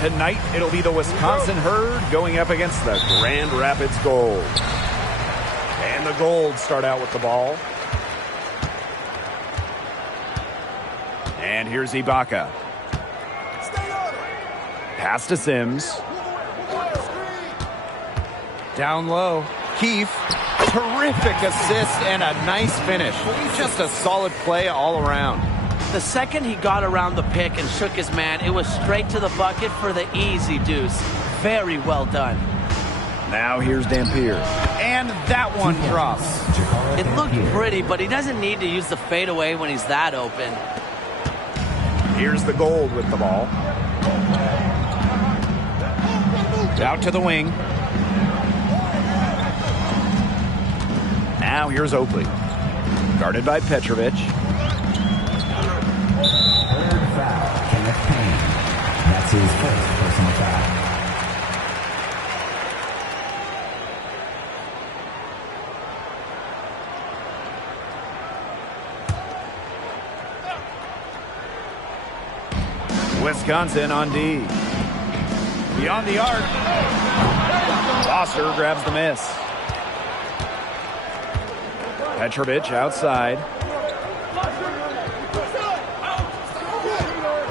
Tonight, it'll be the Wisconsin Herd going up against the Grand Rapids Gold. And the Gold start out with the ball. And here's Ibaka. Pass to Sims. Down low. Keefe. Terrific assist and a nice finish. Just a solid play all around. The second he got around the pick and shook his man, it was straight to the bucket for the easy deuce. Very well done. Now here's Dampier. And that one drops. It looked pretty, but he doesn't need to use the fadeaway when he's that open. Here's the Gold with the ball. Out to the wing. Now here's Oakley. Guarded by Petrovic. Third foul, Kenneth Payne. That's his first personal foul. Wisconsin on D. Beyond the arc. Foster grabs the miss. Petrovic outside.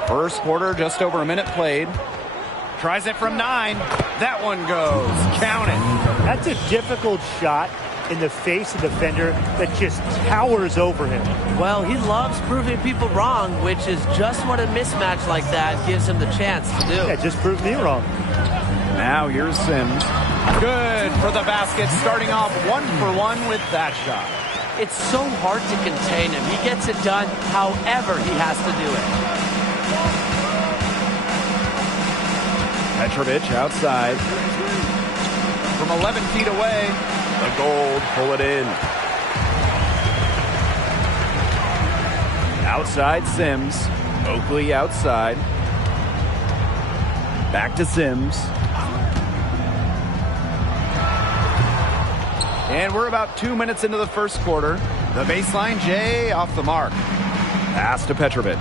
First quarter, just over a minute played. Tries it from 9. That one goes. Count it. That's a difficult shot in the face of the defender that just towers over him. Well, he loves proving people wrong, which is just what a mismatch like that gives him the chance to do. Yeah, just prove me wrong. Now here's Sims. Good for the basket, starting off 1-for-1 with that shot. It's so hard to contain him. He gets it done however he has to do it. Petrovic outside. From 11 feet away, the Gold pull it in. Outside Sims. Oakley outside. Back to Sims. And we're about 2 minutes into the first quarter. The baseline, Jay off the mark. Pass to Petrovic.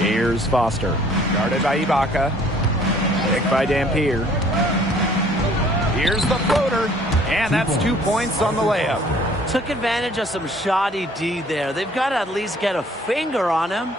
Here's Foster. Guarded by Ibaka. Picked by Dampier. Here's the floater. And that's 2 points on the layup. Took advantage of some shoddy D there. They've got to at least get a finger on him.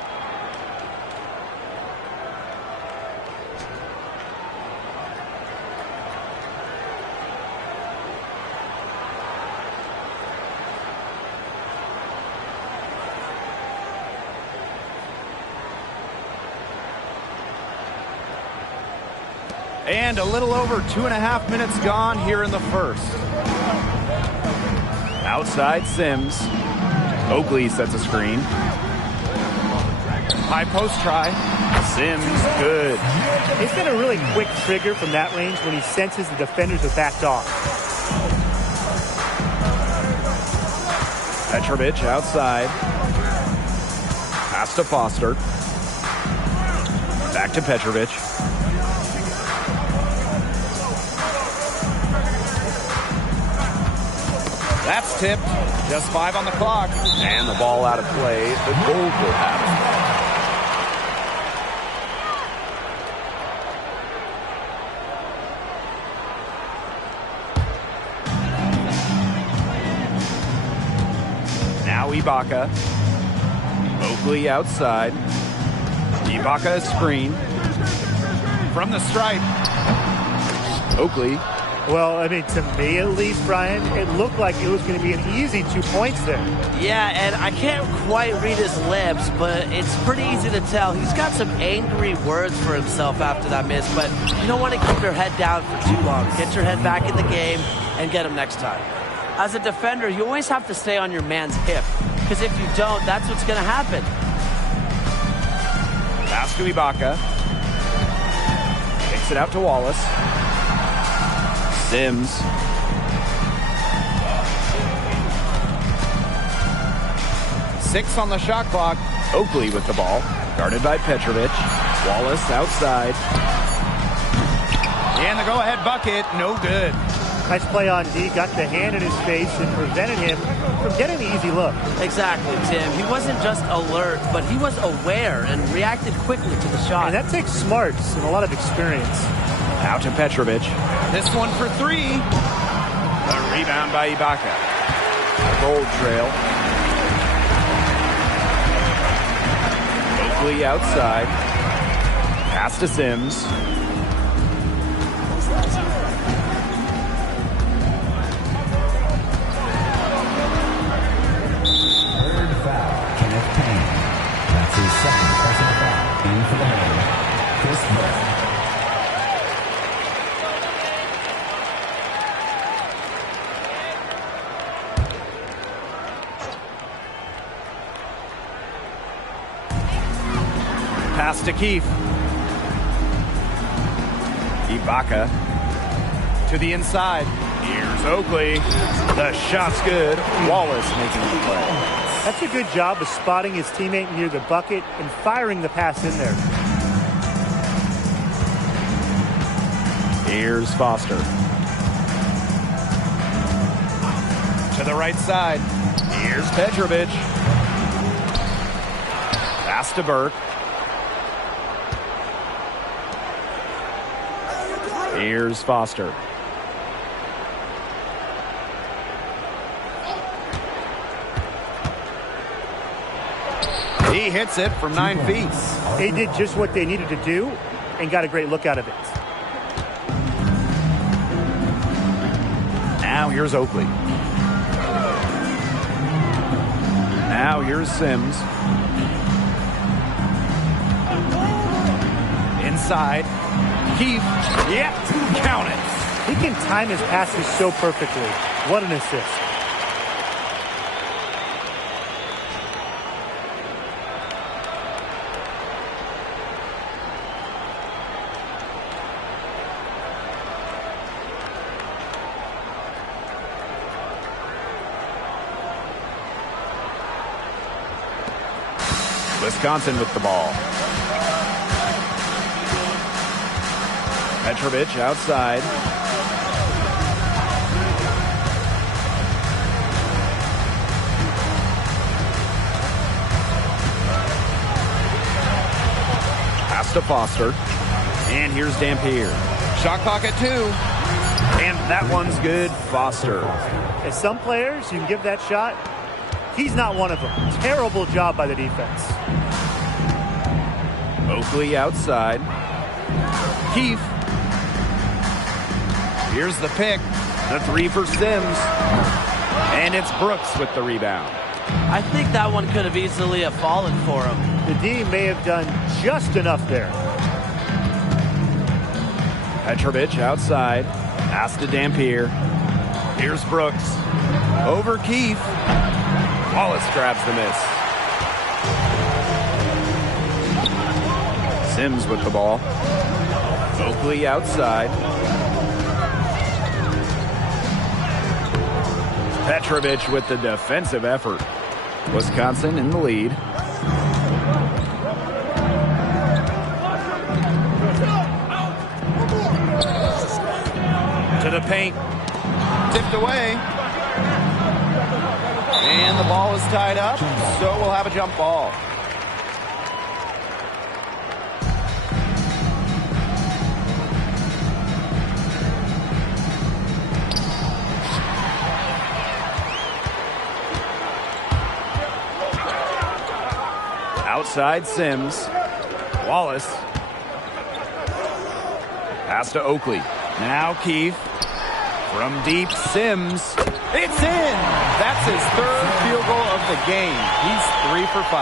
And a little over 2.5 minutes gone here in the first. Outside Sims. Oakley sets a screen. High post try. Sims, good. It's been a really quick trigger from that range when he senses the defenders have backed off. Petrovic outside. Pass to Foster. Back to Petrovic. That's tipped. Just 5 on the clock. And the ball out of play. The Gold will have it. Now Ibaka. Oakley outside. Ibaka screen. From the stripe. Oakley. Well, I mean, to me at least, Brian, it looked like it was going to be an easy 2 points there. Yeah, and I can't quite read his lips, but it's pretty easy to tell. He's got some angry words for himself after that miss, but you don't want to keep your head down for too long. Get your head back in the game and get him next time. As a defender, you always have to stay on your man's hip, because if you don't, that's what's going to happen. Pass to Ibaka. Takes it out to Wallace. Sims. Six on the shot clock. Oakley with the ball. Guarded by Petrovic. Wallace outside. And the go-ahead bucket, no good. Nice play on D, got the hand in his face and prevented him from getting the easy look. Exactly, Tim. He wasn't just alert, but he was aware and reacted quickly to the shot. And that takes smarts and a lot of experience. Out to Petrovic. This one for three. A rebound by Ibaka. A gold trail. Oakley outside. Pass to Sims. His second personal foul. In for the hand. Decmebe. Pass to Keefe. Ibaka to the inside. Here's Oakley. The shot's good. Wallace making the play. That's a good job of spotting his teammate near the bucket and firing the pass in there. Here's Foster. To the right side. Here's Petrovic. Pass to Burke. Here's Foster. He hits it from 9 feet. They did just what they needed to do and got a great look out of it. Now here's Oakley. Now here's Sims. Inside. Keefe. Yep, count it. He can time his passes so perfectly. What an assist. Wisconsin with the ball. Petrovic outside. Pass to Foster. And here's Dampier. Shot clock at 2. And that one's good. Foster. As some players, you can give that shot. He's not one of them. Terrible job by the defense. Oakley outside. Keefe. Here's the pick. The 3 for Sims. And it's Brooks with the rebound. I think that one could have easily have fallen for him. The D may have done just enough there. Petrovic outside. Pass to Dampier. Here's Brooks. Over Keefe. Wallace grabs the miss. Sims with the ball. Oakley outside. Petrovic with the defensive effort. Wisconsin in the lead. To the paint. Tipped away. And the ball is tied up, so we'll have a jump ball. Outside Sims. Wallace. Pass to Oakley. Now Keefe. From deep, Sims. It's in! That's his 3rd field goal of the game. He's 3 for 5.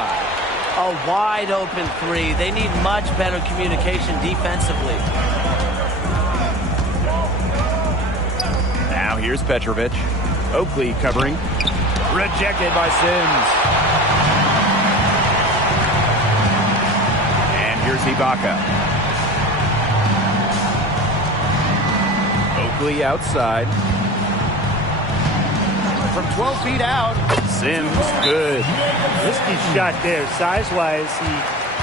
A wide open 3. They need much better communication defensively. Now here's Petrovic. Oakley covering. Rejected by Sims. And here's Ibaka. Oakley outside. From 12 feet out. Sims good. Risky shot there. Size-wise,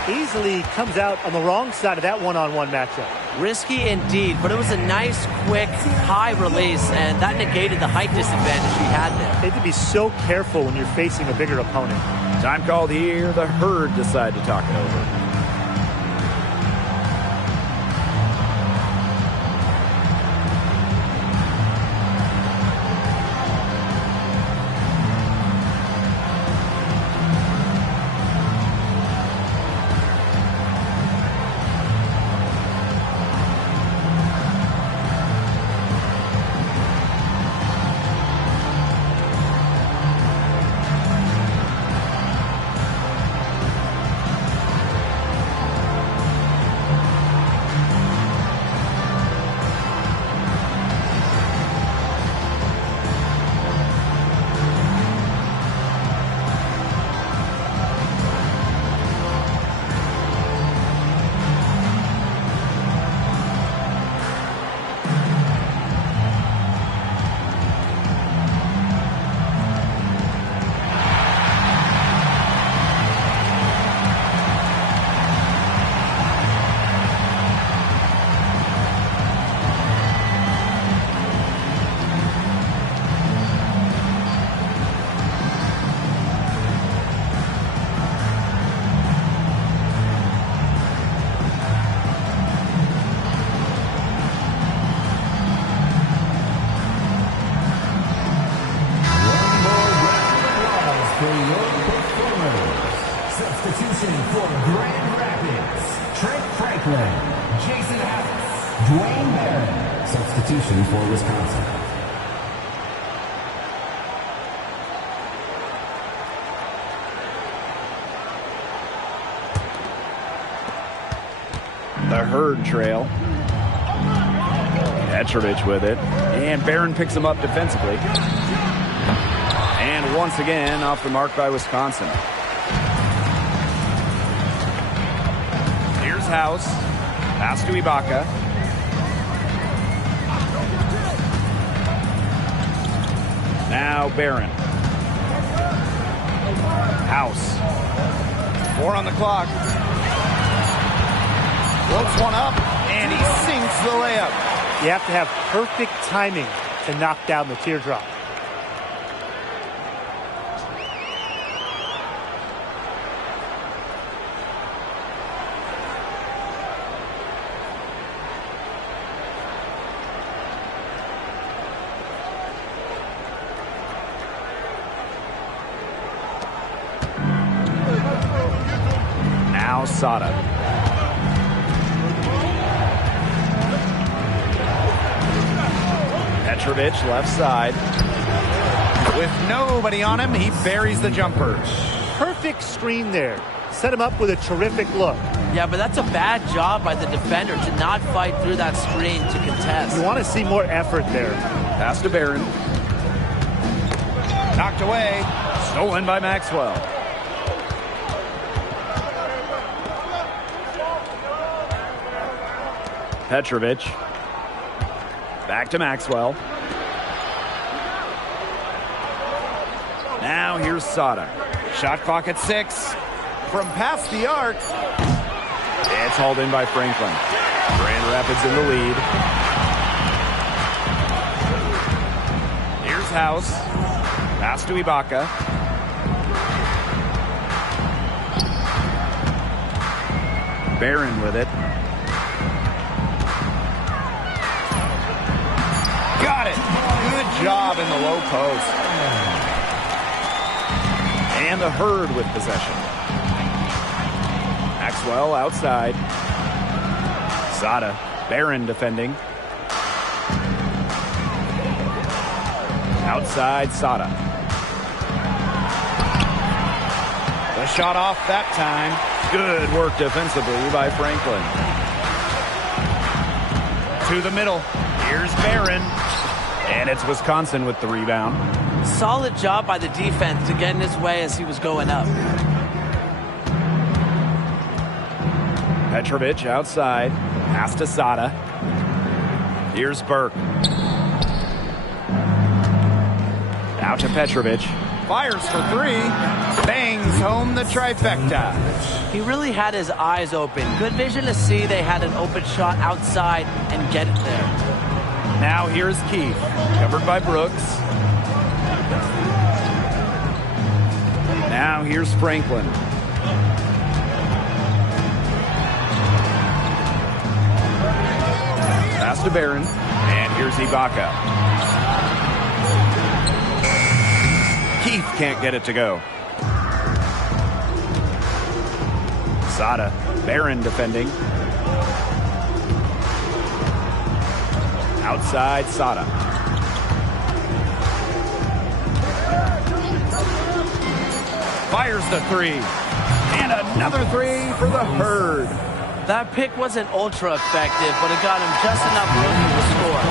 he easily comes out on the wrong side of that one-on-one matchup. Risky indeed, but it was a nice, quick, high release, and that negated the height disadvantage he had there. They have to be so careful when you're facing a bigger opponent. Time called here. The Herd decide to talk it over. Substitution for Wisconsin. The Herd trail. Petrovich with it. And Barron picks him up defensively. And once again, off the mark by Wisconsin. Here's House. Pass to Ibaka. Now Barron. House. 4 on the clock. Floats one up, and he sinks the layup. You have to have perfect timing to knock down the teardrop. Now Sada. Petrovich left side. With nobody on him, he buries the jumper. Perfect screen there. Set him up with a terrific look. Yeah, but that's a bad job by the defender to not fight through that screen to contest. You want to see more effort there. Pass to Barron. Knocked away. Stolen by Maxwell. Petrovich. Back to Maxwell. Now here's Sada. Shot clock at 6. From past the arc. It's hauled in by Franklin. Grand Rapids in the lead. Here's House. Pass to Ibaka. Barron with it. Got it. Good job in the low post. And the Herd with possession. Maxwell outside. Sada. Barron defending. Outside Sada. The shot off that time. Good work defensively by Franklin. To the middle. Here's Barron. And it's Wisconsin with the rebound. Solid job by the defense to get in his way as he was going up. Petrovich outside. Pass to Sada. Here's Burke. Out to Petrovich. Fires for three. Bangs home the trifecta. He really had his eyes open. Good vision to see they had an open shot outside and get it there. Now here's Keith, covered by Brooks. Now here's Franklin. Pass to Barron, and here's Ibaka. Keith can't get it to go. Sada, Barron defending. Outside Sada. Fires the three. And another three for the Herd. That pick wasn't ultra effective, but it got him just enough room to score.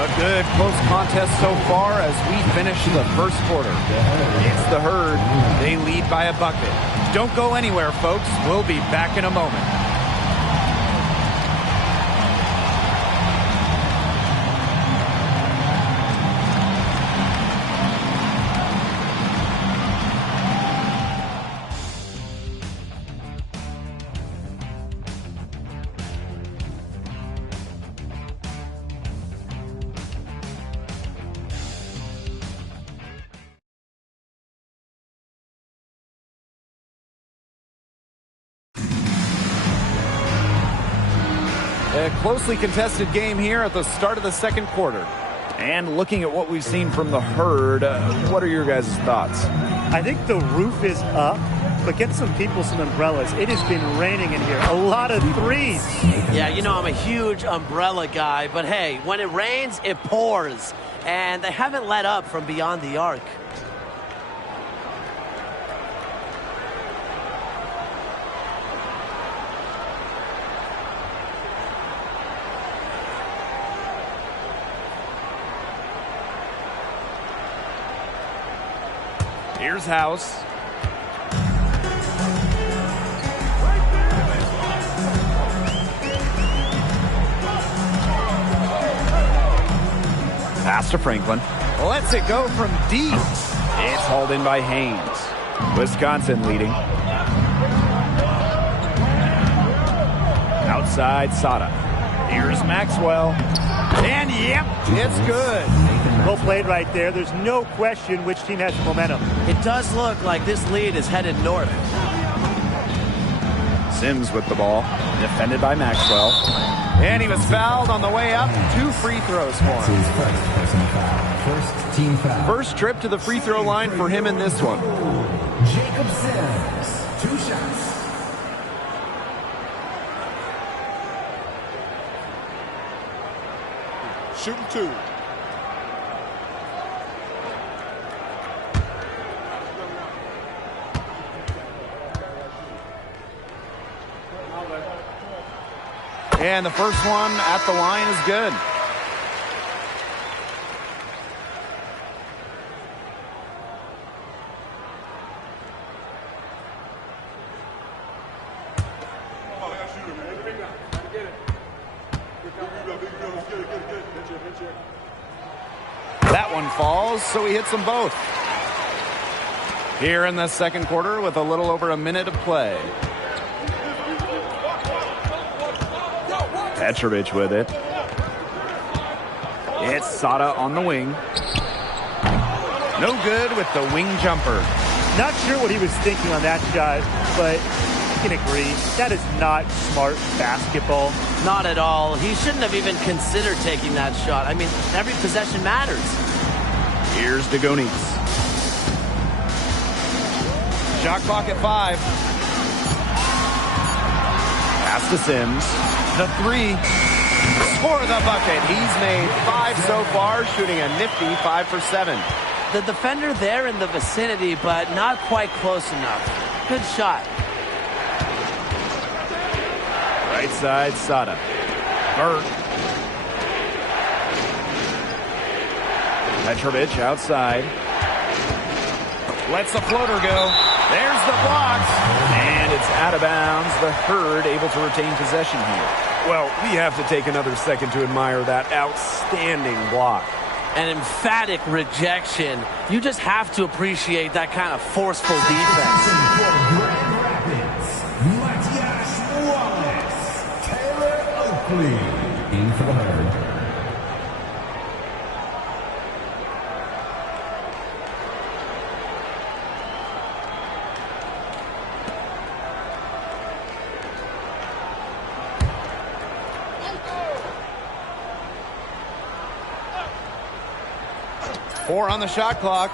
A good close contest so far as we finish the first quarter. It's the Herd. They lead by a bucket. Don't go anywhere, folks. We'll be back in a moment. A closely contested game here at the start of the second quarter. And looking at what we've seen from the Herd, what are your guys' thoughts? I think the roof is up, but get some people some umbrellas. It has been raining in here. A lot of threes. Yeah, you know I'm a huge umbrella guy, but hey, when it rains, it pours. And they haven't let up from beyond the arc. Here's House. Pass to Franklin. Lets it go from deep. It's hauled in by Haynes. Wisconsin leading. Outside Sada. Here's Maxwell. And yep, it's good. Well played right there. There's no question which team has the momentum. It does look like this lead is headed north. Sims with the ball. Defended by Maxwell. And he was fouled on the way up. 2 free throws for That's him. his first personal foul. First team foul. First trip to the free throw line for him in this one. Jacob Sims, 2 shots. Shooting 2. And the first one at the line is good. That one falls, so he hits them both. Here in the second quarter with a little over a minute of play. Petrovich with it. It's Sada on the wing. No good with the wing jumper. Not sure what he was thinking on that shot, but I can agree. That is not smart basketball. Not at all. He shouldn't have even considered taking that shot. I mean, every possession matters. Here's Degonese. Shot clock at 5. Pass to Sims. The 3. Score the bucket. He's made 5 so far, shooting a nifty 5 for 7. The defender there in the vicinity, but not quite close enough. Good shot. Right side, Sada. Burke. Petrovich outside. Lets the floater go. There's the block. And it's out of bounds. The Herd able to retain possession here. Well, we have to take another second to admire that outstanding block. An emphatic rejection. You just have to appreciate that kind of forceful defense. In for the Herd. Four on the shot clock.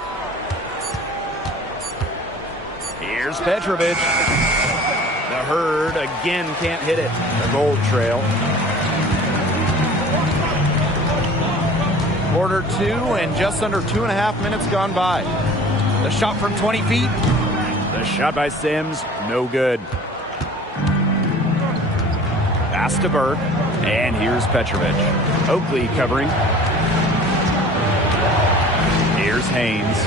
Here's Petrovic. The Herd again can't hit it. The gold trail. Quarter 2 and just under 2.5 minutes gone by. The shot from 20 feet. The shot by Sims, no good. Pass to Burke. And here's Petrovic. Oakley covering. Here's Haynes.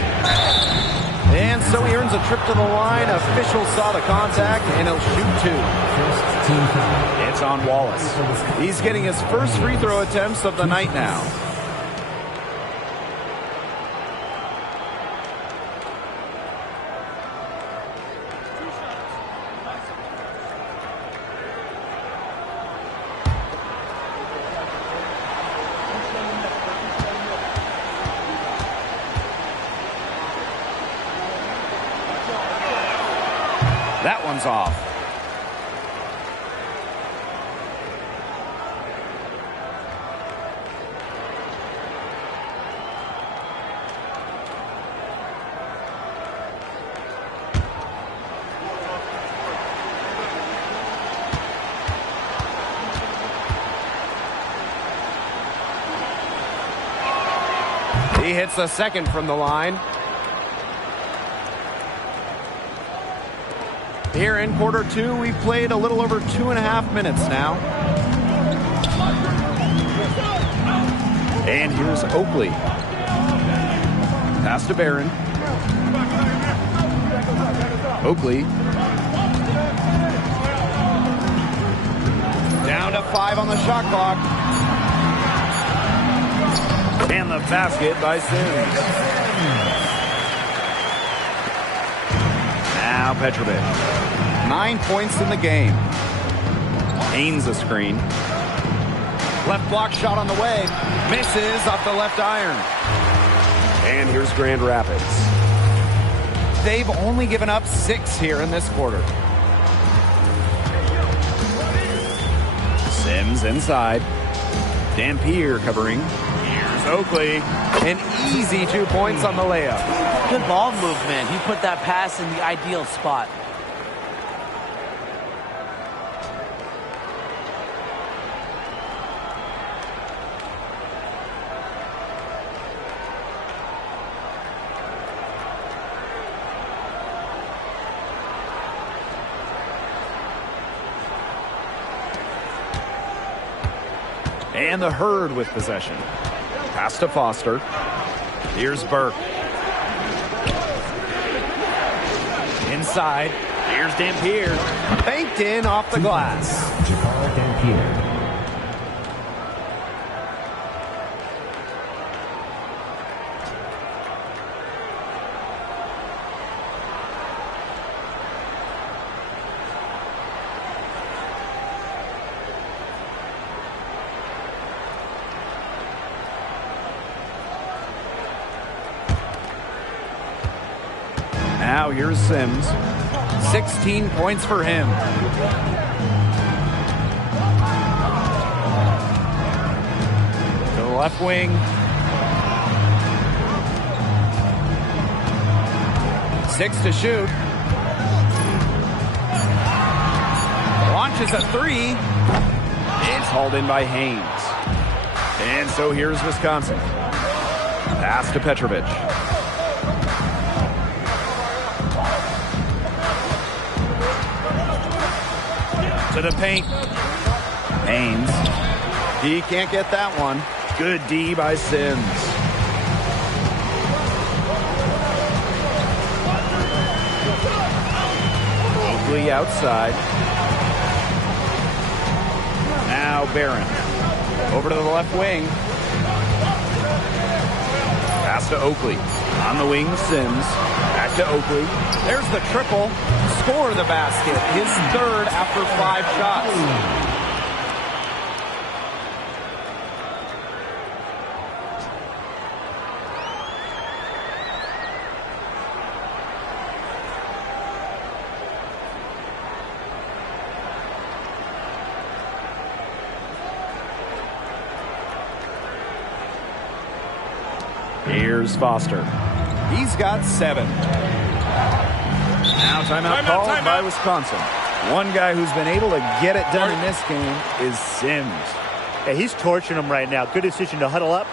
And so he earns a trip to the line. Officials saw the contact, and he'll shoot 2. It's on Wallace. He's getting his first free throw attempts of the night now. That one's off. He hits the second from the line. Here in quarter 2, we've played a little over 2.5 minutes now. And here's Oakley. Pass to Barron. Oakley. Down to 5 on the shot clock. And the basket by Sims. Now Petrovic. 9 points in the game. Haynes a screen. Left block shot on the way. Misses off the left iron. And here's Grand Rapids. They've only given up 6 here in this quarter. Sims inside. Dampier covering. Here's Oakley. An easy 2 points on the layup. Good ball movement. He put that pass in the ideal spot. And the Herd with possession. Pass to Foster. Here's Burke. Inside. Here's Dampier. Banked in off the glass. Dampier. Now here's Sims. 16 points for him. To the left wing. Six to shoot. Launches a 3. It's hauled in by Haynes. And so here's Wisconsin. Pass to Petrovic. To the paint. Haynes. He can't get that one. Good D by Sims. Oakley outside. Now Barron. Over to the left wing. Pass to Oakley. On the wing, Sims. Back to Oakley. There's the triple. Score the basket. His third after 5 shots. Here's Foster. He's got 7. Now timeout called by Wisconsin. One guy who's been able to get it done in this game is Sims. Yeah, he's torching him right now. Good decision to huddle up,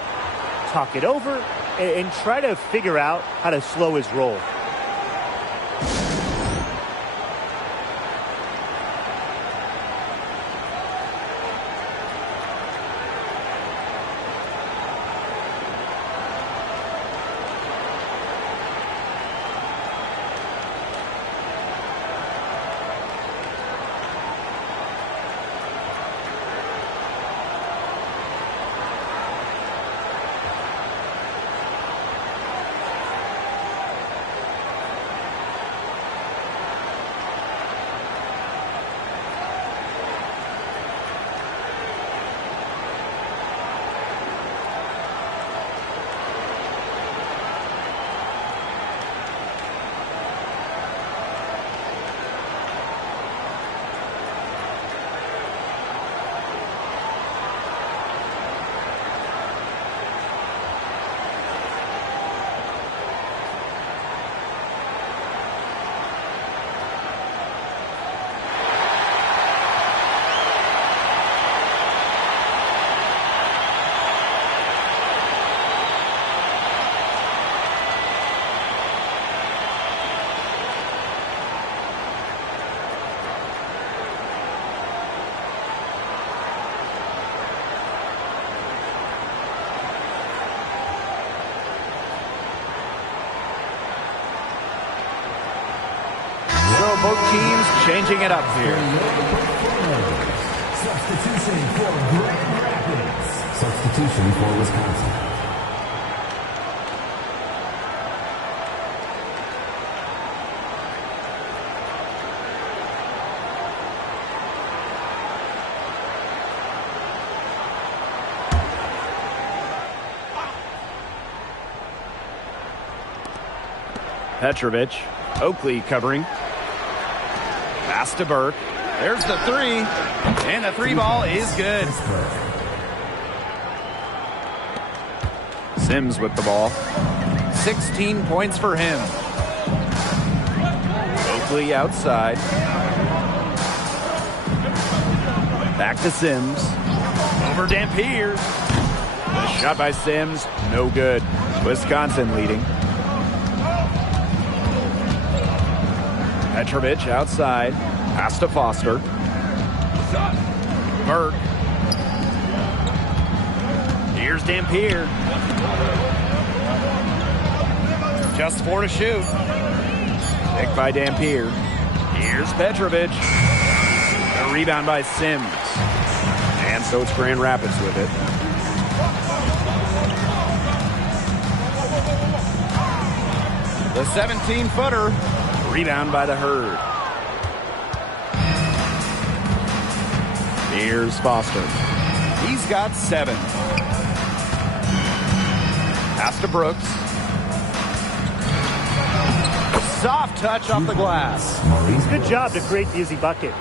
talk it over, and try to figure out how to slow his roll. Both teams changing it up here. Substitution for Grand Rapids. Substitution for Wisconsin. Petrovic. Oakley covering. Pass to Burke. There's the 3. And the 3 ball is good. Sims with the ball. 16 points for him. Oakley outside. Back to Sims. Over Dampier. The shot by Sims, no good. Wisconsin leading. Petrovic outside. Pass to Foster. Burke. Here's Dampier. Just 4 to shoot. Pick by Dampier. Here's Petrovic. A rebound by Sims. And so it's Grand Rapids with it. The 17-footer. Rebound by the Herd. Here's Foster. He's got 7. Pass to Brooks. Soft touch off the glass. Good job to create the easy bucket.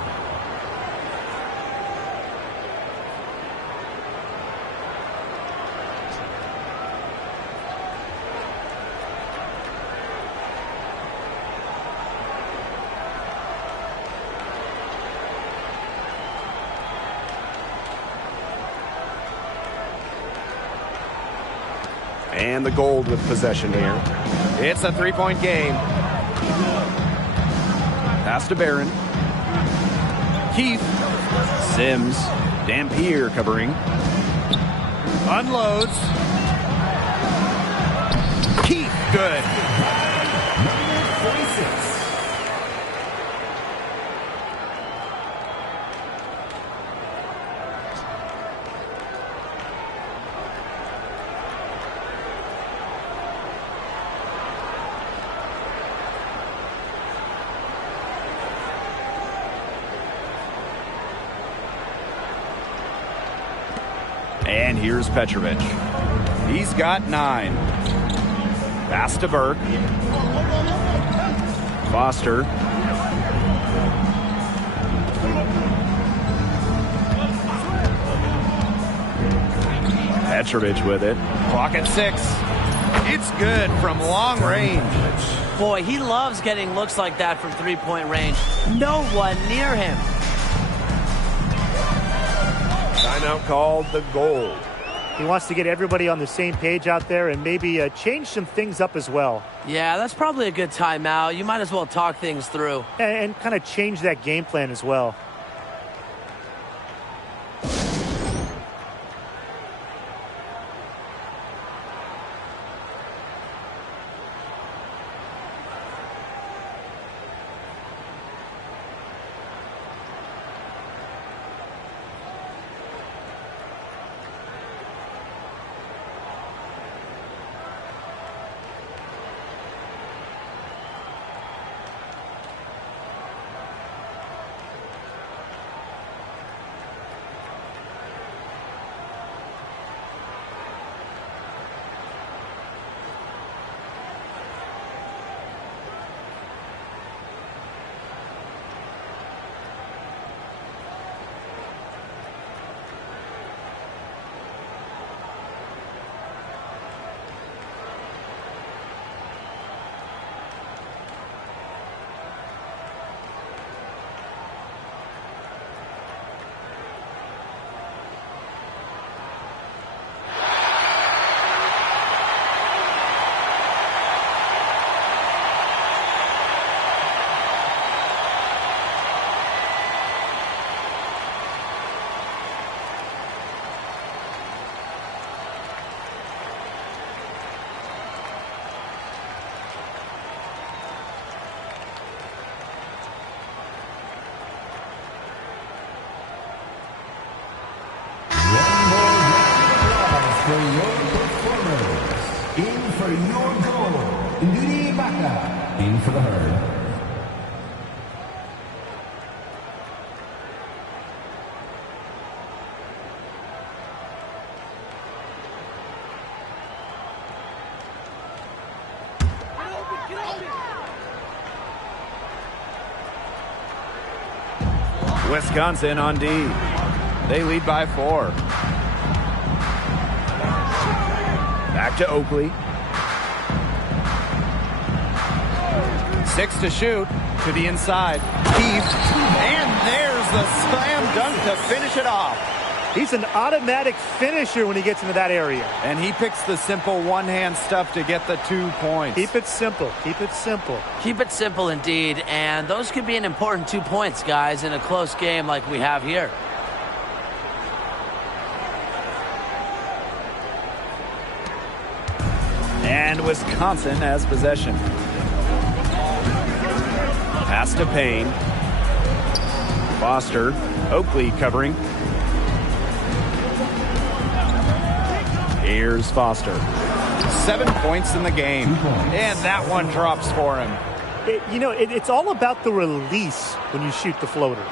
And the Gold with possession here. It's a 3-point game. Pass to Barron. Keith. Sims. Dampier covering. Unloads. Keith, good. And here's Petrovic. He's got 9. Pass to Burke. Foster. Petrovic with it. Clock at 6. It's good from long range. Boy, he loves getting looks like that from three-point range. No one near him. Timeout called the Gold. He wants to get everybody on the same page out there and maybe change some things up as well. Yeah, that's probably a good timeout. You might as well talk things through. And kind of change that game plan as well. For your performers, in for your goal, Decmebe, in for the Herd. Wisconsin on D. They lead by 4. Back to Oakley. 6 to shoot. To the inside. Keith. And there's the slam dunk to finish it off. He's an automatic finisher when he gets into that area. And he picks the simple one-hand stuff to get the 2 points. Keep it simple. Keep it simple. Keep it simple indeed. And those could be an important 2 points, guys, in a close game like we have here. And Wisconsin has possession. Pass to Payne. Foster. Oakley covering. Here's Foster. 7 points in the game. And that one drops for him. It's all about the release when you shoot the floater.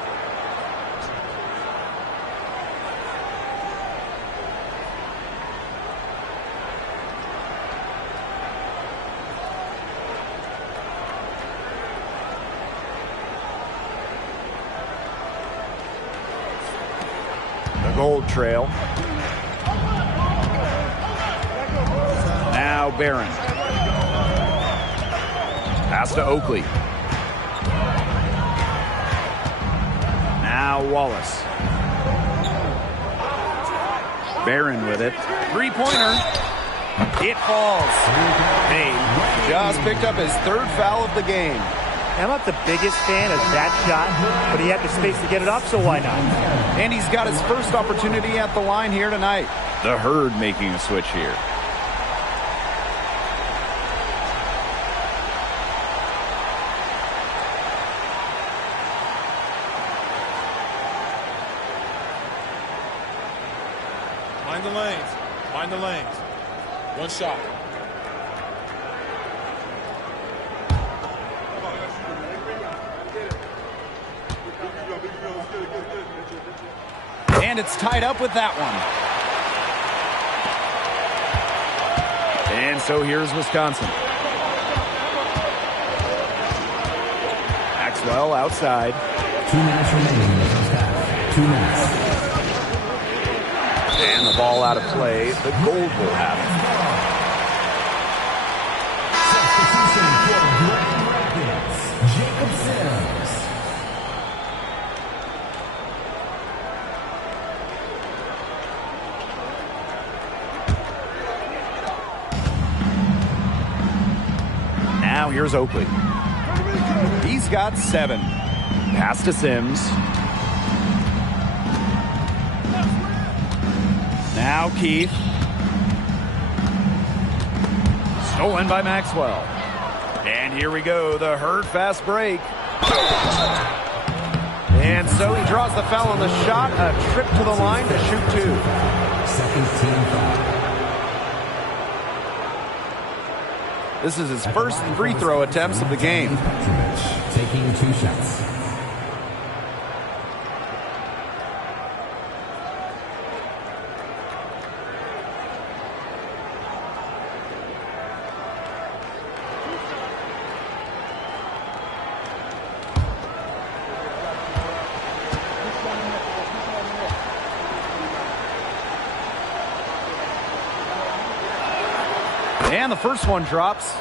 Gold trail. Now Barron. Pass to Oakley. Now Wallace. Barron with it. Three-pointer. It falls. Hey, just picked up his 3rd foul of the game. I'm not the biggest fan of that shot, but he had the space to get it up, so why not? And he's got his first opportunity at the line here tonight. The Herd making a switch here. Mind the lanes. Mind the lanes. One shot. And it's tied up with that one. And so here's Wisconsin. Maxwell outside. 2 minutes remaining in the first half. 2 minutes. And the ball out of play. The Gold will have it. Substitution for Grand Rapids, Jacob Sims. Now here's Oakley. He's got 7. Pass to Sims. Now Keith. Stolen by Maxwell. And here we go, the Herd fast break. And so he draws the foul on the shot. A trip to the line to shoot 2. Second team foul. This is his first free throw attempts of the game. Taking 2 shots. And the first one drops.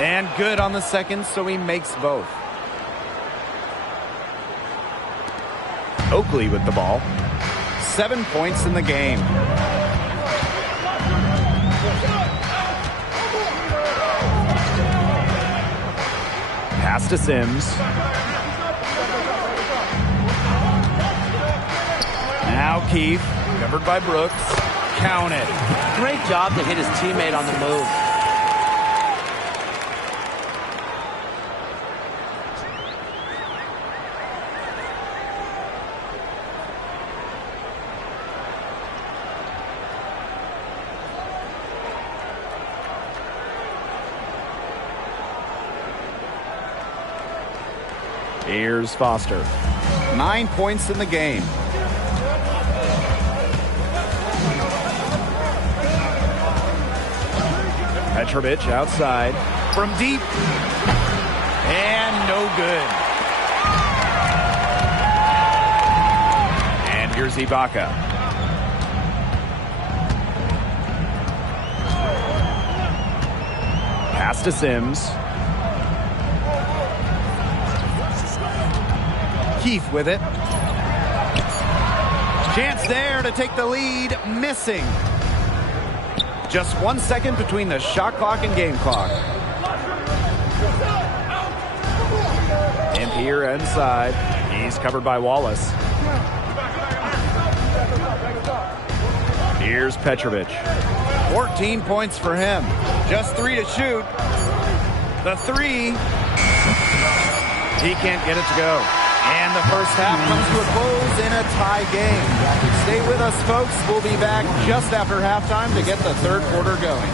And good on the second, so he makes both. Oakley with the ball. 7 points in the game. Pass to Sims. Now Keith, covered by Brooks. Counted. Great job to hit his teammate on the move. Here's Foster. 9 points in the game. Petrovich outside. From deep. And no good. And here's Ibaka. Pass to Sims. Keith with it. Chance there to take the lead. Missing. Just 1 second between the shot clock and game clock. Dampier inside. He's covered by Wallace. Here's Petrovich. 14 points for him. Just 3 to shoot. The 3. He can't get it to go. And the first half comes to a close in a tie game. Stay with us, folks. We'll be back just after halftime to get the third quarter going.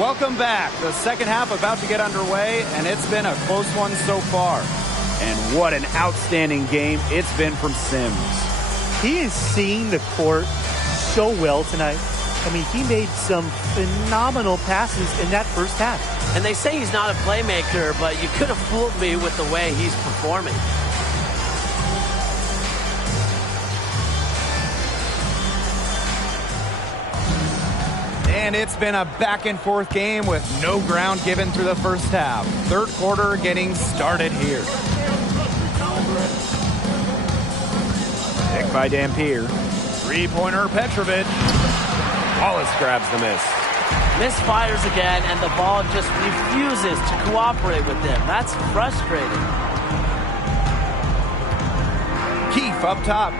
Welcome back. The second half about to get underway, and it's been a close one so far. And what an outstanding game it's been from Sims. He is seeing the court so well tonight. I mean, he made some phenomenal passes in that first half. And they say he's not a playmaker, but you could have fooled me with the way he's performing. And it's been a back-and-forth game with no ground given through the first half. Third quarter getting started here. Pick by Dampier. Three-pointer Petrovich. Wallace grabs the miss. Misfires again, and the ball just refuses to cooperate with him. That's frustrating. Keefe up top.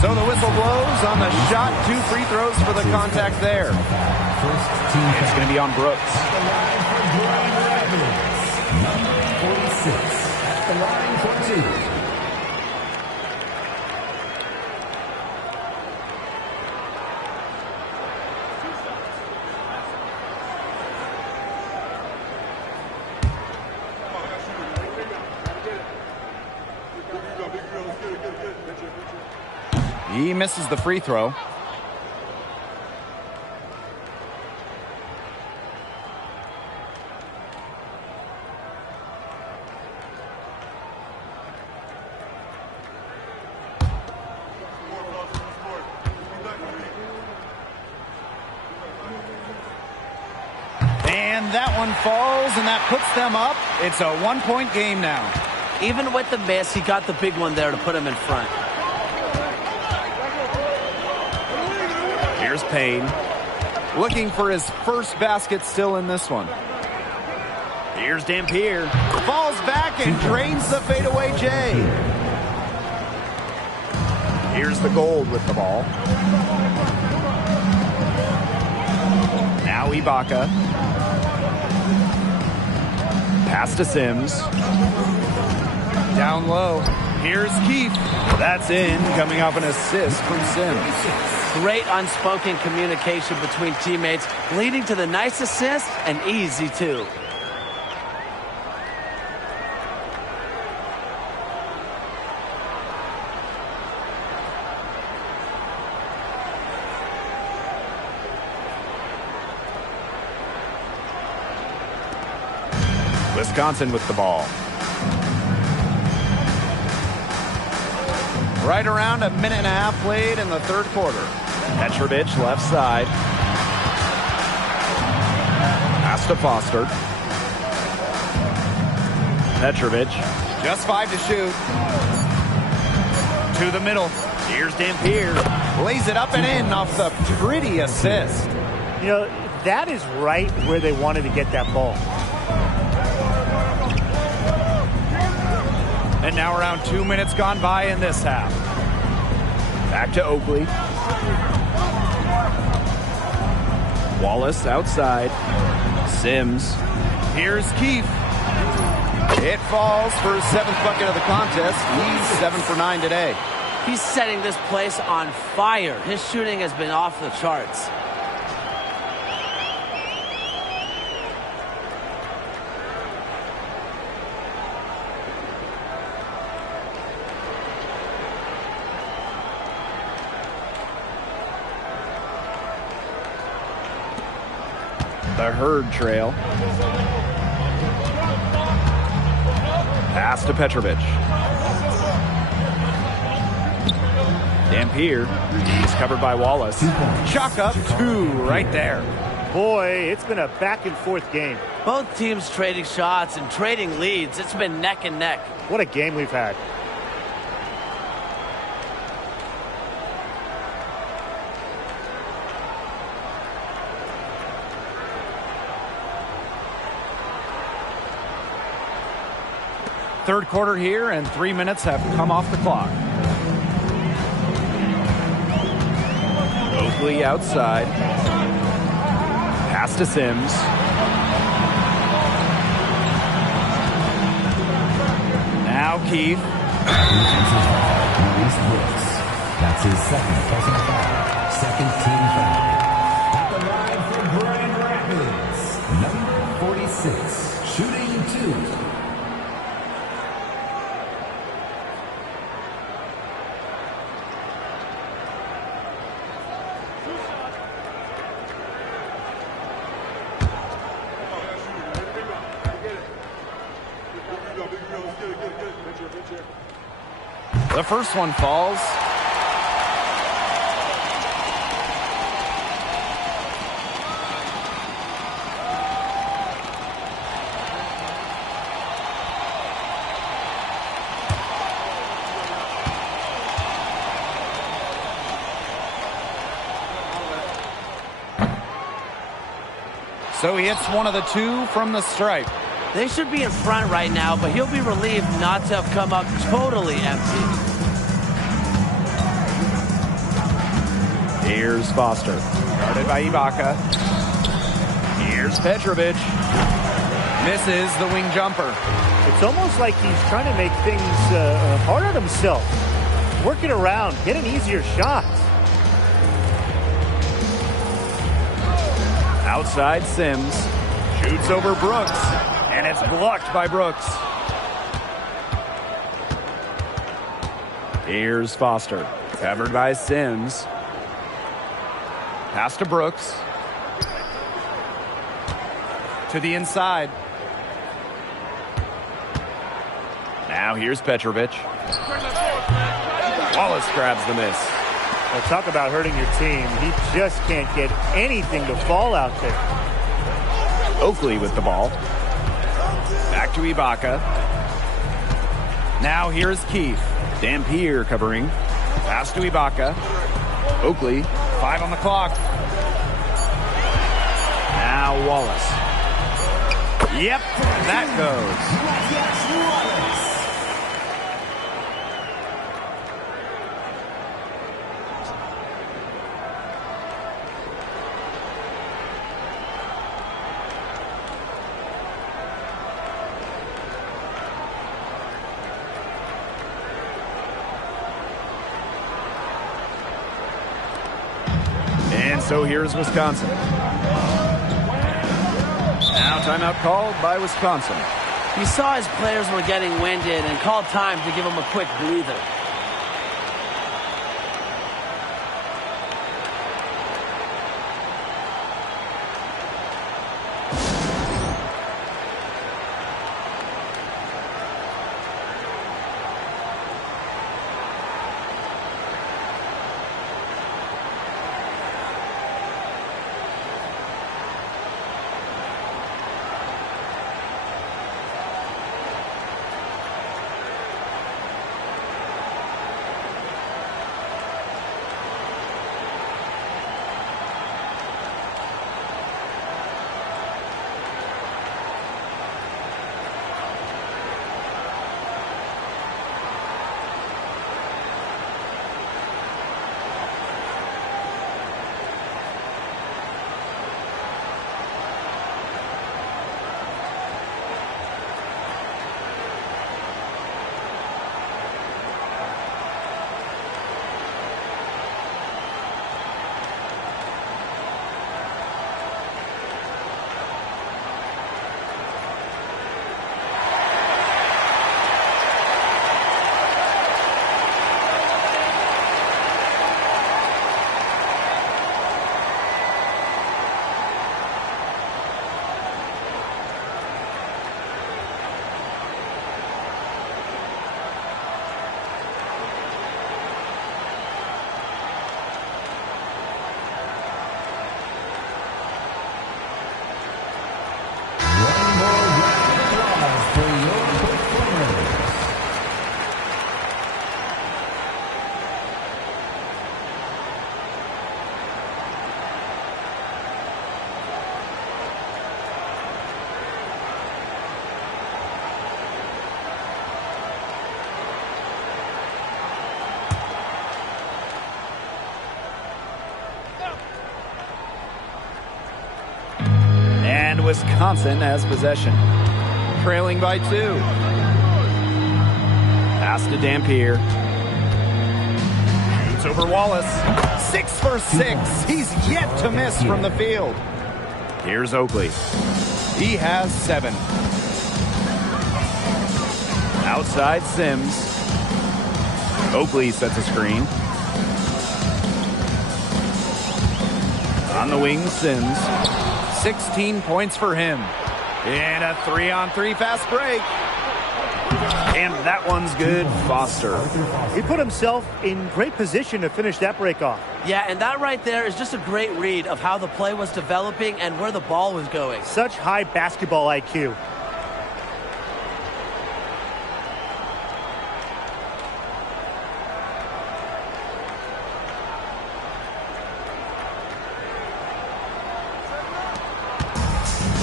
So the whistle blows on the shot. 2 free throws for the contact there. It's going to be on Brooks. At the line for Grand Rapids, number 46. At the line for 2. He misses the free throw. And that one falls, and that puts them up. It's a 1-point game now. Even with the miss, he got the big one there to put him in front. Here's Payne, looking for his first basket still in this one. Here's Dampier. Falls back and drains the fadeaway J. Here's the Gold with the ball. Now Ibaka. Pass to Sims. Down low. Here's Keith. That's in, coming off an assist from Sims. Great unspoken communication between teammates, leading to the nice assist and easy too. Wisconsin with the ball. Right around a minute and a half played in the third quarter. Petrovic left side. Pass to Foster. Petrovic. Just 5 to shoot. To the middle. Here's Dampier. Lays it up and in off the pretty assist. You know, that is right where they wanted to get that ball. And now around 2 minutes gone by in this half. Back to Oakley. Wallace outside. Sims. Here's Keith. It falls for his 7th bucket of the contest. He's 7 for 9 today. He's setting this place on fire. His shooting has been off the charts. The Herd trail. Pass to Petrovic. Dampier. He's covered by Wallace. Chalk up 2 right there. Boy, it's been a back and forth game. Both teams trading shots and trading leads. It's been neck and neck. What a game we've had. Third quarter here, and 3 minutes have come off the clock. Oakley outside. Pass to Sims. Now Keith. That's his 2nd personal foul. 2nd team foul. At the line for Grand Rapids, number 46, shooting 2. The first one falls. So he hits one of the 2 from the stripe. They should be in front right now, but he'll be relieved not to have come up totally empty. Here's Foster. Guarded by Ibaka. Here's Petrovic. Misses the wing jumper. It's almost like he's trying to make things hard on himself. Work it around. Get an easier shot. Outside Sims. Shoots over Brooks. And it's blocked by Brooks. Here's Foster. Covered by Sims. Pass to Brooks. To the inside. Now here's Petrovic. Wallace grabs the miss. Well, talk about hurting your team. He just can't get anything to fall out there. Oakley with the ball. Back to Ibaka. Now here's Keith. Dampier covering. Pass to Ibaka. Oakley. 5 on the clock. Now Wallace. Yep, that goes. And so here's Wisconsin. Now timeout called by Wisconsin. He saw his players were getting winded and called time to give them a quick breather. Wisconsin has possession. Trailing by 2. Pass to Dampier. Shoots over Wallace. 6 for 6. He's yet to miss from the field. Here's Oakley. He has 7. Outside Sims. Oakley sets a screen. On the wing, Sims. 16 points for him. And a 3-on-3 fast break. And that one's good. Foster. He put himself in great position to finish that break off. Yeah, and that right there is just a great read of how the play was developing and where the ball was going. Such high basketball IQ.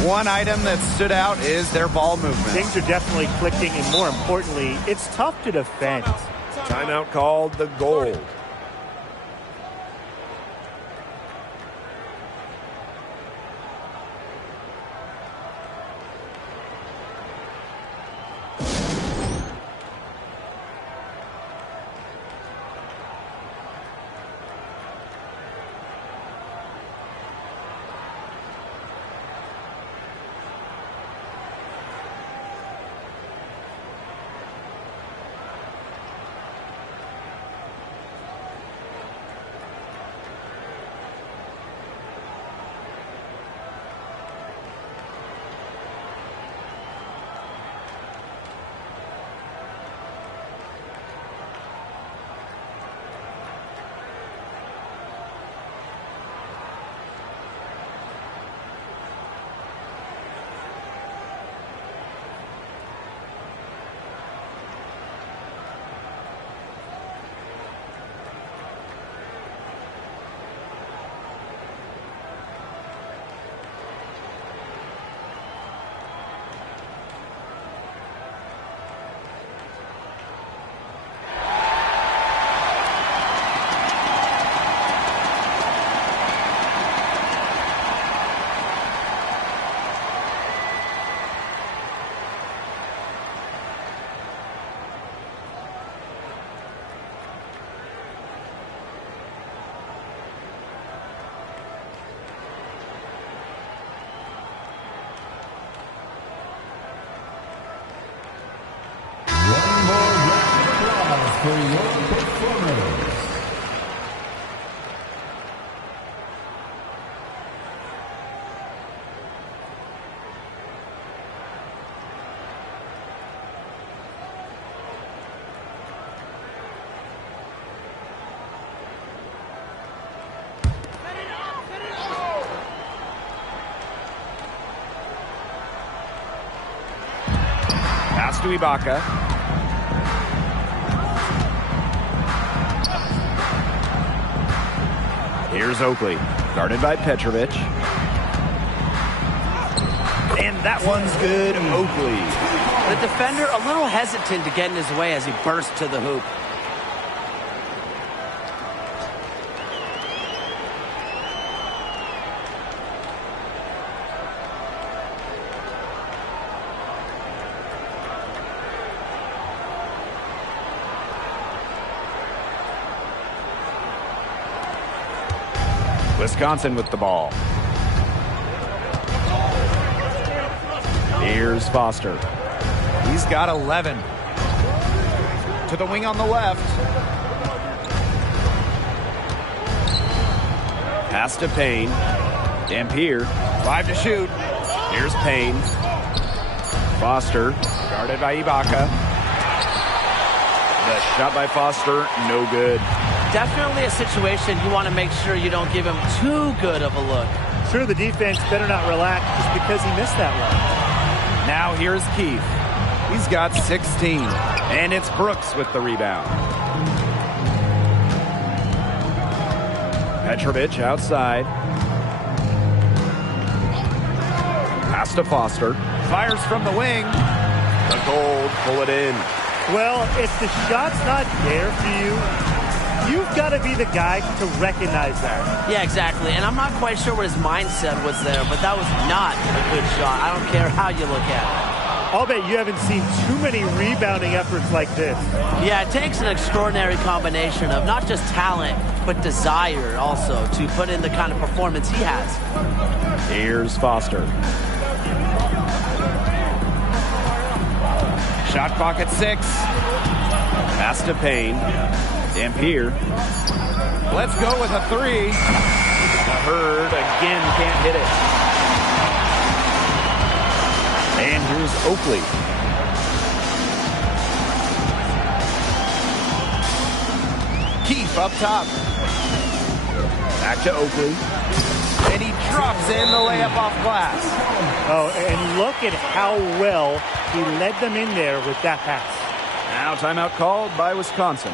One item that stood out is their ball movement. Things are definitely clicking, and more importantly, it's tough to defend. Timeout called the gold. for your performers. Pass to Ibaka. Here's Oakley, guarded by Petrovic. And that one's good, Oakley. The defender a little hesitant to get in his way as he burst to the hoop. Wisconsin with the ball. Here's Foster. He's got 11. To the wing on the left. Pass to Payne. Dampier. 5 to shoot. Here's Payne. Foster. Guarded by Ibaka. The shot by Foster, no good. Definitely a situation you want to make sure you don't give him too good of a look. Sure, the defense better not relax just because he missed that one. Now here's Keith. He's got 16. And it's Brooks with the rebound. Petrovic outside. Pass to Foster. Fires from the wing. The Gold pull it in. Well, if the shot's not there for you, you've got to be the guy to recognize that. Yeah, exactly. And I'm not quite sure what his mindset was there, but that was not a good shot. I don't care how you look at it. I'll bet you haven't seen too many rebounding efforts like this. Yeah, it takes an extraordinary combination of not just talent, but desire also to put in the kind of performance he has. Here's Foster. Shot clock at 6. Pass to Payne. Dampier. Let's go with a 3. The Herd again can't hit it. And here's Oakley. Keith up top. Back to Oakley. And he drops in the layup off glass. Oh, and look at how well he led them in there with that pass. Now timeout called by Wisconsin.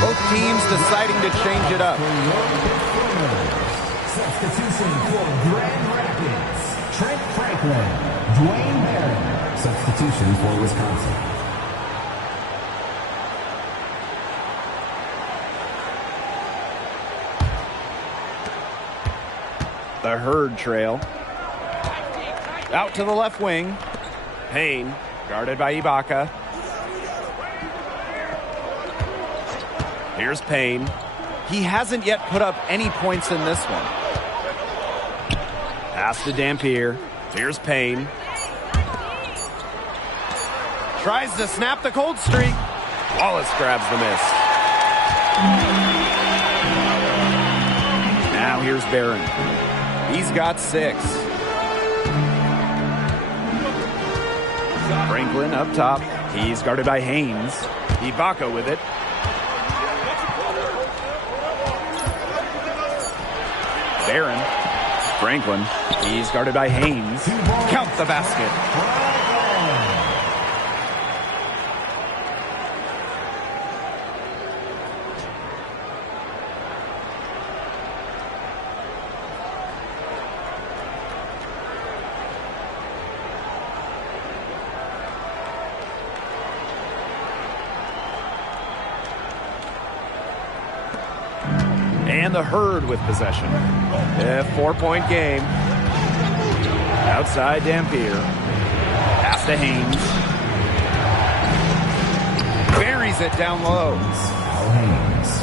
Both teams deciding to change it up. Substitution for Grand Rapids, Trent Franklin, Dwayne Barron. Substitution for Wisconsin. The Herd trail. Out to the left wing. Payne, guarded by Ibaka. Here's Payne. He hasn't yet put up any points in this one. Pass to Dampier. Here's Payne. Tries to snap the cold streak. Wallace grabs the miss. Now here's Barron. He's got 6. Franklin up top. He's guarded by Haynes. Ibaka with it. Barron. Franklin. He's guarded by Haynes. Count the basket. And the Herd with possession. A 4-point game. Outside Dampier. Pass to Haynes. Buries it down low. Al Haynes.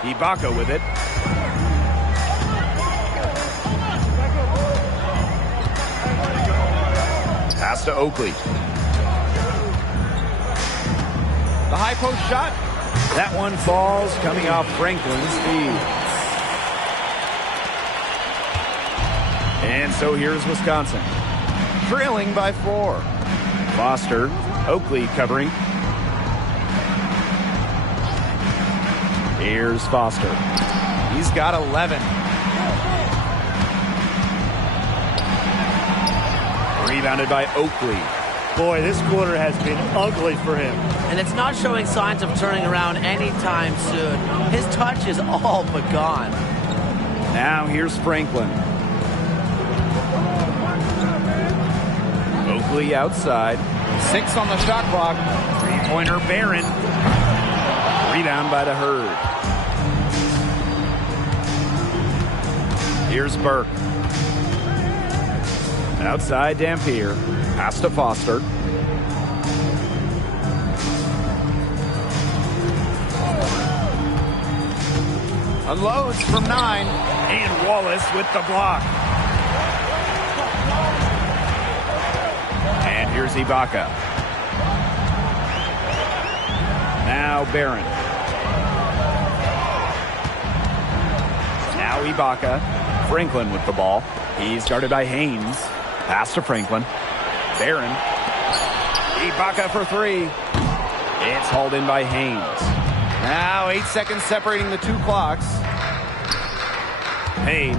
Ibaka with it. Pass to Oakley. The high post shot. That one falls coming off Franklin's feet. And so here's Wisconsin. Trailing by 4. Foster. Oakley covering. Here's Foster. He's got 11. Rebounded by Oakley. Boy, this quarter has been ugly for him. And it's not showing signs of turning around anytime soon. His touch is all but gone. Now here's Franklin. Oakley outside. 6 on the shot clock. 3-pointer Barron. Rebound by the Herd. Here's Burke. Outside Dampier. Pass to Foster. Unloads from 9. And Wallace with the block. And here's Ibaka. Now Barron. Now Ibaka. Franklin with the ball. He's guarded by Haynes. Pass to Franklin. Barron. Ibaka for 3. It's hauled in by Haynes. Now 8 seconds separating the 2 clocks. Payne.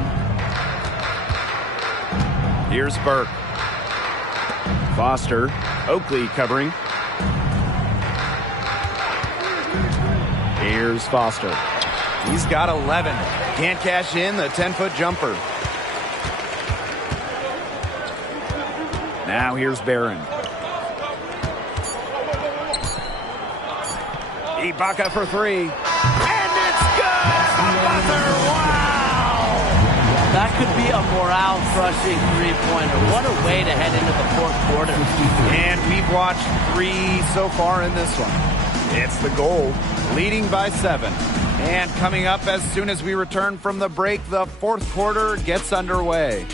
Here's Burke. Foster. Oakley covering. Here's Foster. He's got 11. Can't cash in the 10-foot jumper. Now here's Barron. Ibaka for 3. And it's good! A buzzer! Wow! That could be a morale-crushing three-pointer. What a way to head into the 4th quarter. And we've watched 3 so far in this one. It's the Gold, leading by 7. And coming up as soon as we return from the break, the 4th quarter gets underway.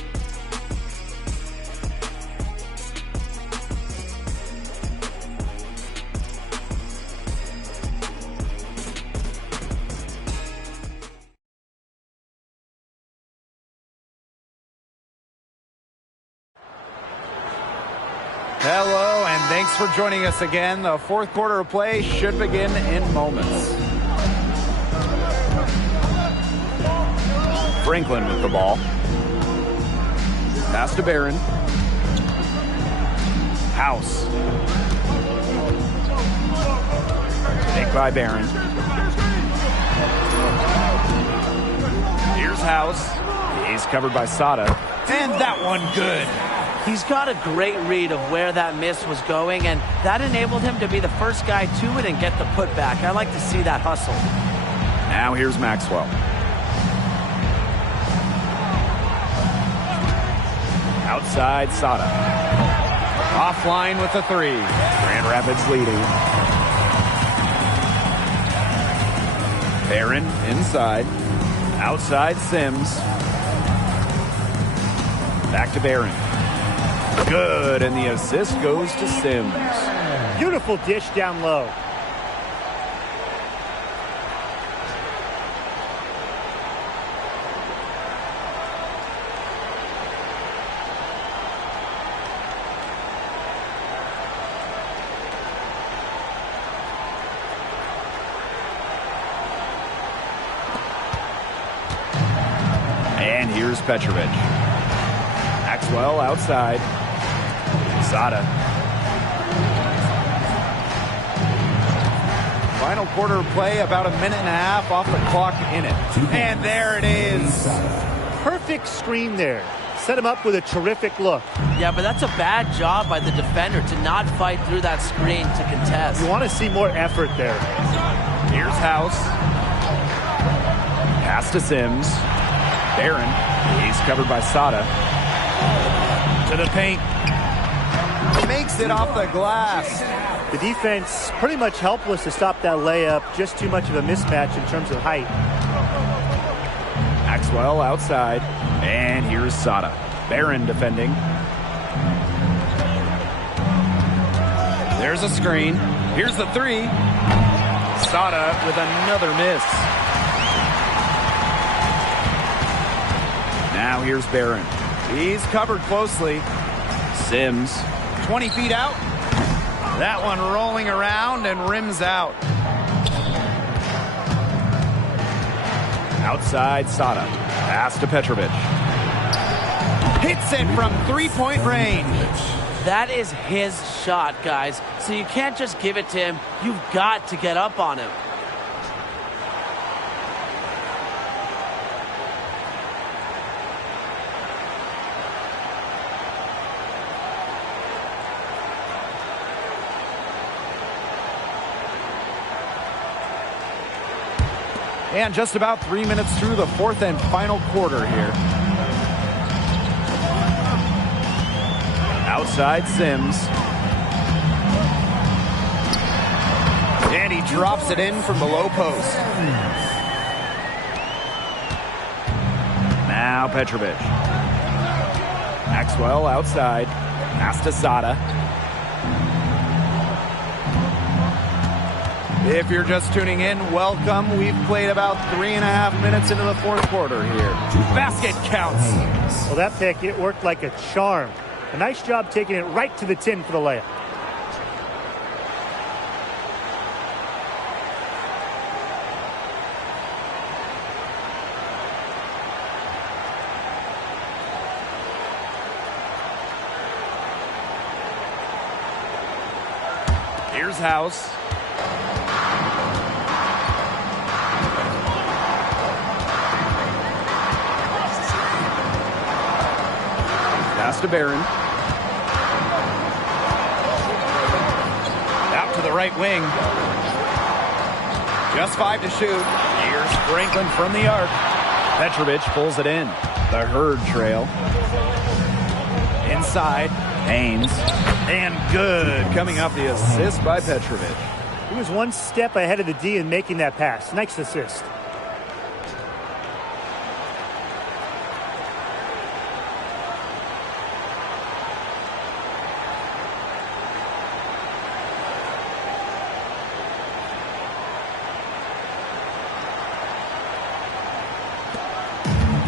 Hello, and thanks for joining us again. The 4th quarter of play should begin in moments. Franklin with the ball. Pass to Barron. House. Take by Barron. Here's House. He's covered by Sada. And that one good. He's got a great read of where that miss was going, and that enabled him to be the first guy to it and get the putback. I like to see that hustle. Now here's Maxwell. Outside Sada. Offline with the three. Grand Rapids leading. Barron inside. Outside Sims. Back to Barron. Good, and the assist goes to Sims. Beautiful dish down low. And here's Petrovic. Maxwell outside. Sada. Final quarter play, about a minute and a half off the clock in it. And there it is. Perfect screen there. Set him up with a terrific look. Yeah, but that's a bad job by the defender to not fight through that screen to contest. You want to see more effort there. Here's House. Pass to Sims. Barron. He's covered by Sada. To the paint. Makes it off the glass. The defense pretty much helpless to stop that layup. Just too much of a mismatch in terms of height. Maxwell outside. And here's Sada. Barron defending. There's a screen. Here's the three. Sada with another miss. Now here's Barron. He's covered closely. Sims, 20 feet out. That one rolling around and rims out. Outside Sada. Pass to Petrovic. Hits it from three-point range. That is his shot, guys. So you can't just give it to him. You've got to get up on him. And just about 3 minutes through the fourth and final quarter here. Outside Sims. And he drops it in from the low post. Now Petrovic. Maxwell outside. Pass to Sada. If you're just tuning in, welcome. We've played about 3.5 minutes into the fourth quarter here. Basket counts. Well, that pick, it worked like a charm. A nice job taking it right to the tin for the layup. Here's House. Pass to Barron. Out to the right wing. Just 5 to shoot. Here's Franklin from the arc. Petrovic pulls it in. The Herd trail. Inside. Haynes. And good. Coming off the assist by Petrovic. He was one step ahead of the D in making that pass. Nice assist.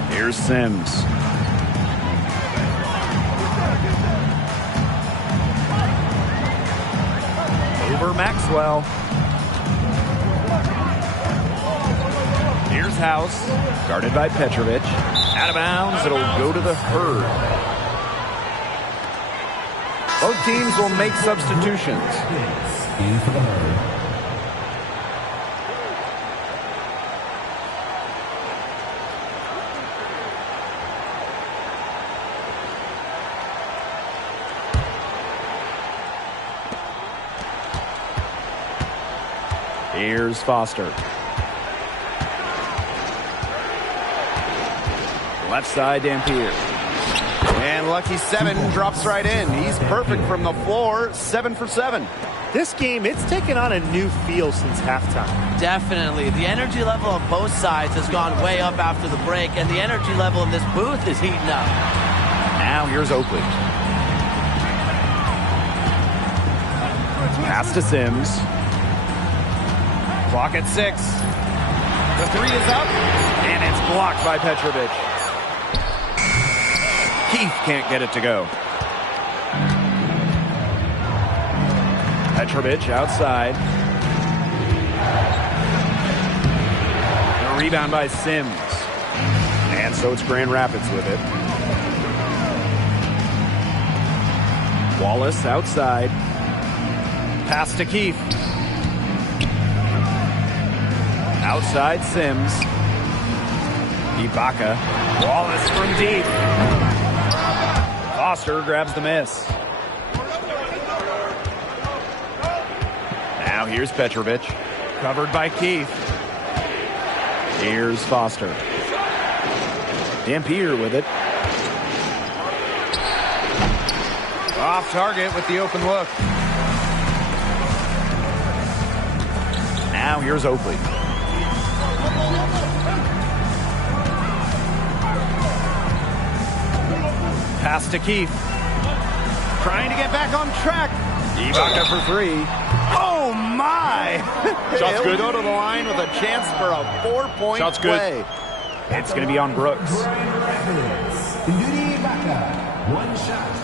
Here's Sims. Over Maxwell. Here's House. Guarded by Petrovic. Out of bounds. It'll go to the Herd. Both teams will make substitutions. In for the Herd. Here's Foster. Left side, Dampier. And lucky 7 drops right in. He's perfect from the floor, 7 for 7. This game, it's taken on a new feel since halftime. Definitely. The energy level on both sides has gone way up after the break, and the energy level in this booth is heating up. Now here's Oakley. Pass to Sims. Clock at 6. The 3 is up, and it's blocked by Petrovic. Keith can't get it to go. Petrovic outside. A rebound by Sims. And so it's Grand Rapids with it. Wallace outside. Pass to Keith. Outside Sims. Ibaka. Wallace from deep. Foster grabs the miss. Now here's Petrovic. Covered by Keith. Here's Foster. Dampier with it. Off target with the open look. Now here's Oakley. Pass to Keith. Trying to get back on track. Ibaka for 3. Oh my! Shot's good. He'll go to the line with a chance for a 4-point Shot's play. good. It's going to be on Brooks. Grand Rapids. Ibaka. 1 shot.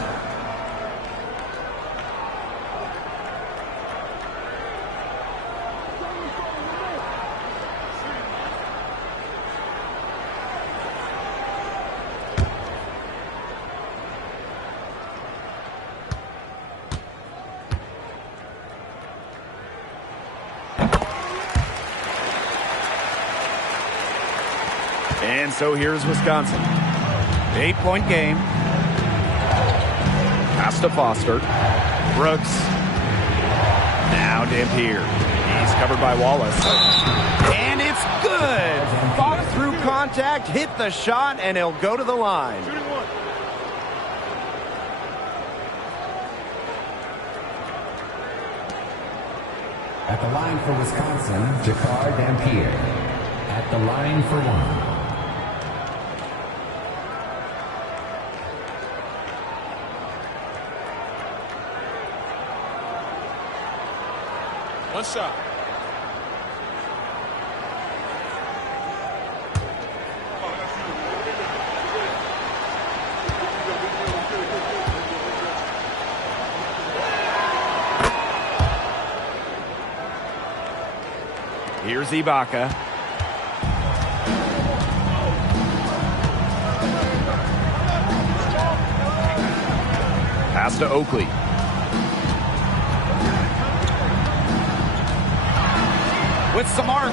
And so here's Wisconsin. 8-point game. Pass to Foster. Brooks. Now Dampier. He's covered by Wallace. And it's good. Fought through contact, hit the shot, and he'll go to the line. At the line for Wisconsin, Jakar Dampier. At the line for 1. One shot. Here's Ibaka. Pass to Oakley. With some arc,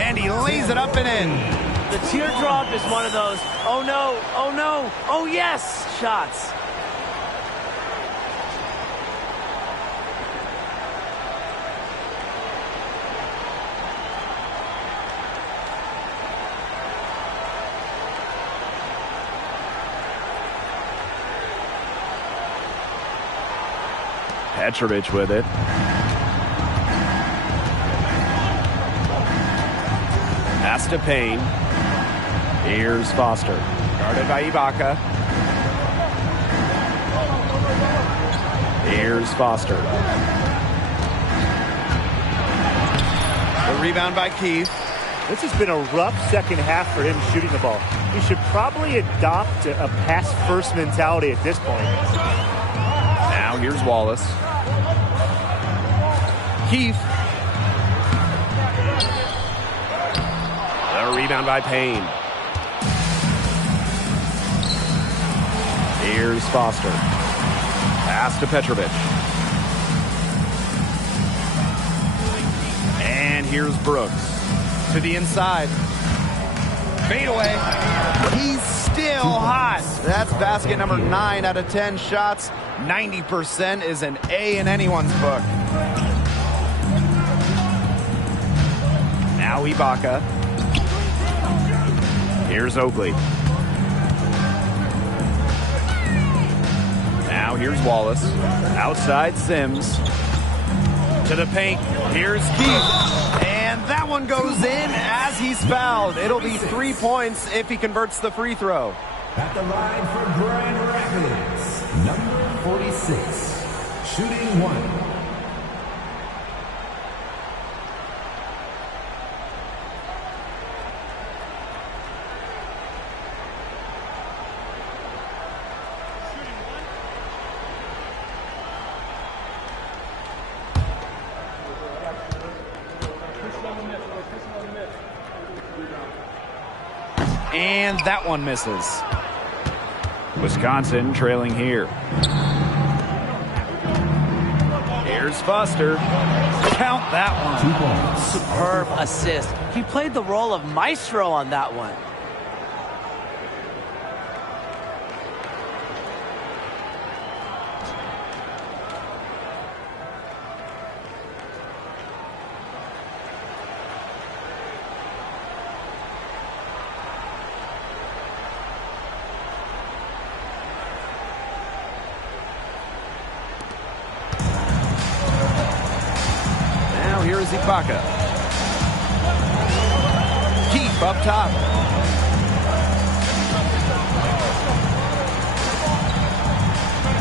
and he lays it up and in. The teardrop is one of those, oh no, oh no, oh yes, shots. Petrovic with it. Pass to Payne. Here's Foster. Guarded by Ibaka. Here's Foster. The rebound by Keith. This has been a rough second half for him shooting the ball. He should probably adopt a pass-first mentality at this point. Now here's Wallace. Keith. The rebound by Payne. Here's Foster. Pass to Petrovic. And here's Brooks. To the inside. Fade away. He's still hot. That's basket number 9 out of 10 shots. 90% is an A in anyone's book. Now Ibaka. Here's Oakley. Now here's Wallace. Outside Sims. To the paint. Here's Keith. And that one goes in as he's fouled. It'll be 3 points if he converts the free throw. At the line for Grand Rapids, number 46, shooting 1. And that one misses. Wisconsin trailing here. Here's Foster. Count that one. 2 points. Superb assist. He played the role of maestro on that one. Here's Ibaka. Keep up top.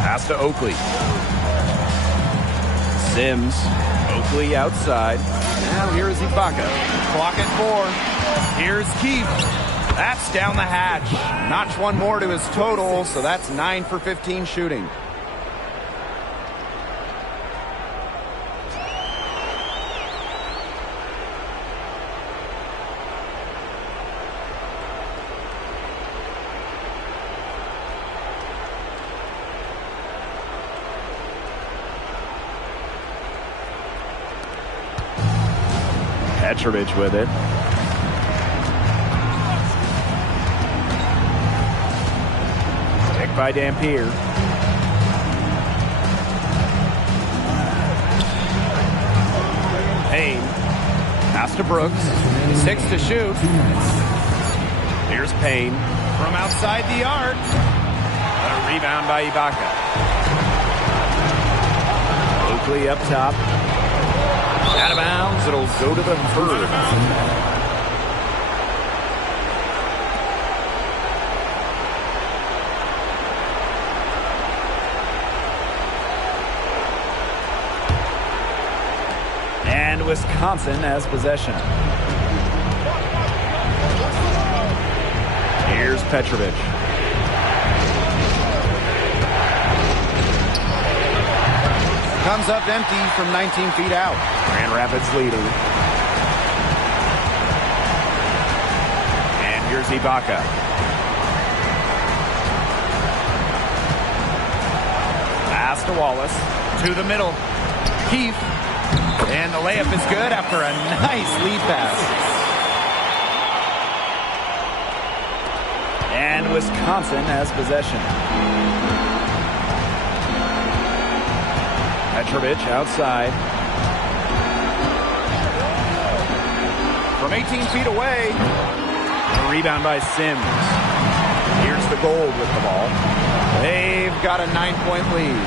Pass to Oakley. Sims. Oakley outside. Now here's Ibaka. Clock at 4. Here's Keith. That's down the hatch. Notch one more to his total, so that's 9 for 15 shooting. Petrovic with it. Pick by Dampier. Payne. Pass to Brooks. 6 to shoot. Here's Payne. From outside the arc. A rebound by Ibaka. Oakley up top. Out of bounds, it'll go to the third. And Wisconsin has possession. Here's Petrovic. Comes up empty from 19 feet out. Grand Rapids leading. And here's Ibaka. Pass to Wallace. To the middle. Keith. And the layup is good after a nice lead pass. And Wisconsin has possession. Petrovic outside. From 18 feet away. A rebound by Sims. Here's the Gold with the ball. They've got a 9-point lead.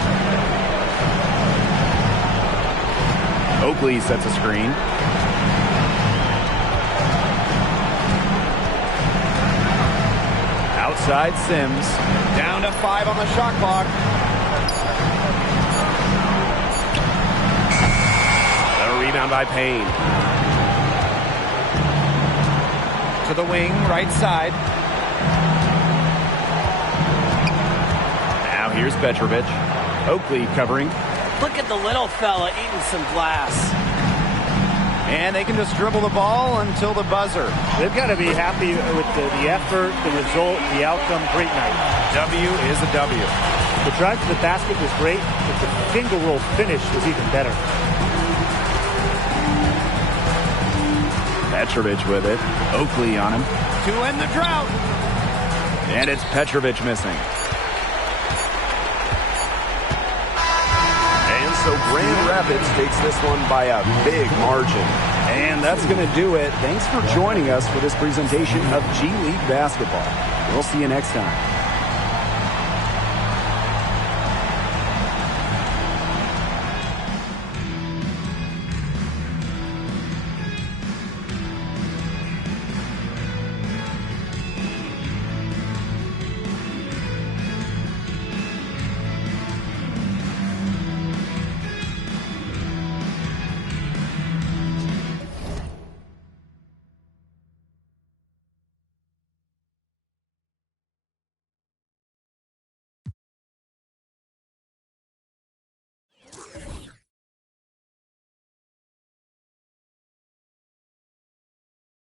Oakley sets a screen. Outside Sims. Down to 5 on the shot clock. Rebound by Payne. To the wing, right side. Now here's Petrovic. Oakley covering. Look at the little fella eating some glass. And they can just dribble the ball until the buzzer. They've got to be happy with the effort, the result, the outcome. Great night. W is a W. The drive to the basket was great, but the finger roll finish was even better. Petrovic with it. Oakley on him. To end the drought. And it's Petrovic missing. And so Grand Rapids takes this one by a big margin. And that's going to do it. Thanks for joining us for this presentation of G League basketball. We'll see you next time.